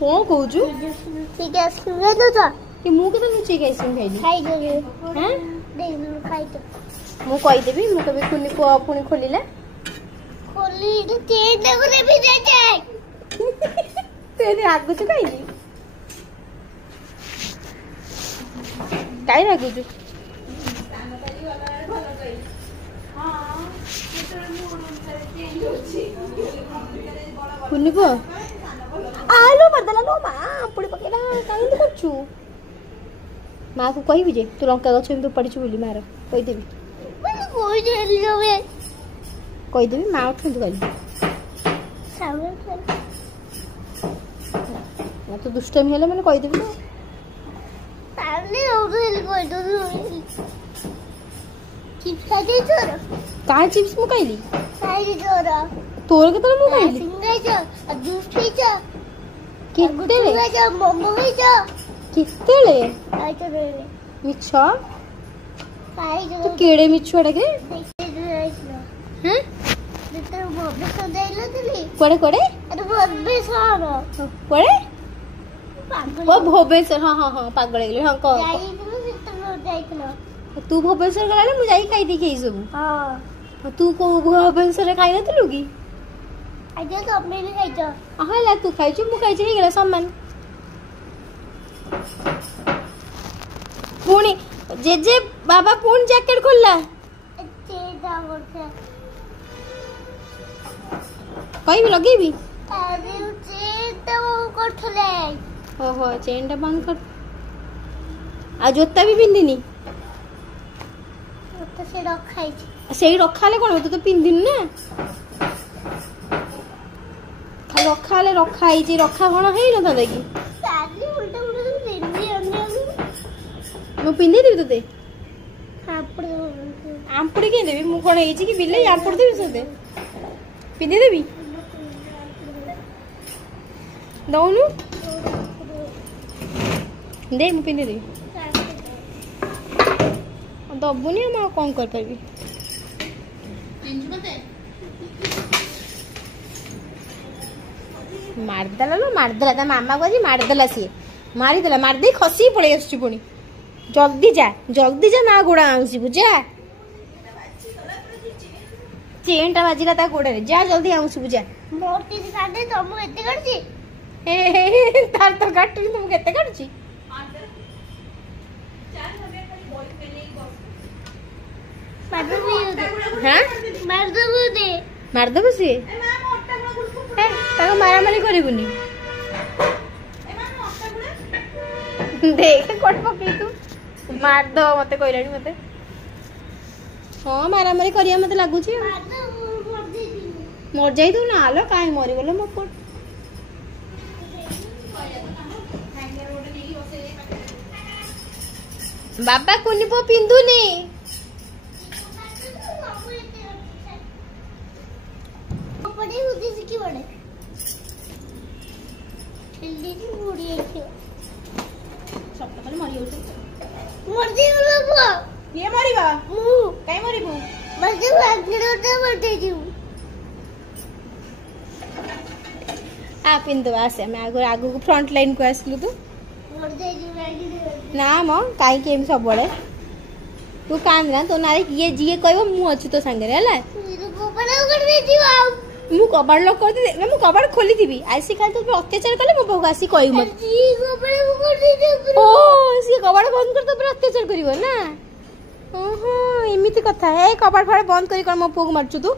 कौन कहूचु ठीक है सुन दो तो कि मु के तो नीचे के आइसक्रीम खाइली खाई दो हैं देख लो खाई तो मु कहि देबी मु कबे खुनी को पुनी खोलिला खोली तो चेन लगरे भी दे जाए तेने आगु छु खाइली काई लागु छु खुनी को आलो बदला लो मां पुड़ी पकेला काई करछु माँ को कही जे तू लंका गछ में पड़ी छु बोली मार कहि देबी मैंने कोई देर लोगे कहि देबी माँ उठ तू कहि सामने मैं तो दुष्टमी हेले मैंने कहि देबी सामने उधर कोई तो चिप्स खाते छोरा का चिप्स मु कइली खाई छोरा तोर के तो मु कइली सिंगे जो जूस पी जा कितेले जो मोमो खा जा कितेले खाई तो रे मिछ खाई जो तो केड़े मिछुड़ा के हैं तो मोमो तो दे लो दिली कोड़े कोड़े अरे मोमो सारो कोड़े पागल वो भोबेश्वर हां हां हां पागल गेले हां को जाई तो सिस्टम जाई तो तू भोबेश्वर गला मु जाई खाई देखि सब हां तू को भोबेश्वर खाई नथलु की आज तो मेरे खाई जा हां ला तू खाई छु मु खाई छि गेला सम्मान पुणी जेजे बाबा पुणी जैकेट खोलला चेदा बोलते कहीं भी लगेबी अरे चेदा वो करथले ओहो चेन टा बंद कर आ जोता भी पिंदिनी तो से रखाई सेही रखाले कोन तू तो पिंदिनु ना खाली रखाले रखाई जे रखा कोन हेई न था कि साली उल्टा उल्टा पिंदी अन्य मु पिंदी देबी तते आपड़े आंपुड़ी के देबी मु कोन हेई कि बिले आंपुड़ देबी तते पिंदी देबी दउनु दे मु पिंदी देबी दबुनी हम कौन कर पाबी मारदेला लो मारदेला ता मामा को जी मारदेला सी मारीदेला मारदे खसी पड़े आसछि पुणी जल्दी जा माँ गोड़ा आउसी बुझा चेन टा बाजिला ता गोड़े रे जा जल्दी आउसी बुझा मोटी काटे तो मु एते करछि हे तार तो काटू तुम केते काटछि हां मार दबो सी ताको मारा मारी करिबुनी देख कोट पके तू मार दो मते कहलानी मते हां मारा मारी करिया मते लागु छी मर जाई तू ना आलो काई मरी बोले मो कोट बाबा कोनी पो पिंदुनी पड़े होती से की बड़े जल्दी से मुड़ी आई सब तो खाली मरी होते मर जी बाबा ये मरीबा मु काई मरीबू बस भागने होता बैठे जी आ पिंदु आसे मैं आगो को फ्रंट लाइन को आसलु तू मर जाई जी मैगी ना म काई के सब बड़े तू कांद ना तो नारे ये जीए कहबो मु अछि तो संगे रे हला को बड़ा कर दे जी आप मु कबाड़ लॉक कर दे मु कबाड़ खोली दिबी आसी खाली तो अत्याचार कले मो बहू आसी कहू मत जी को बड़ा कर दे जी ओ सी कबाड़ बंद कर तो पर अत्याचार करिवो ना ओहो एमिति कथा है कबाड़ फाड़ बंद करी कर मो पुग मारछु तू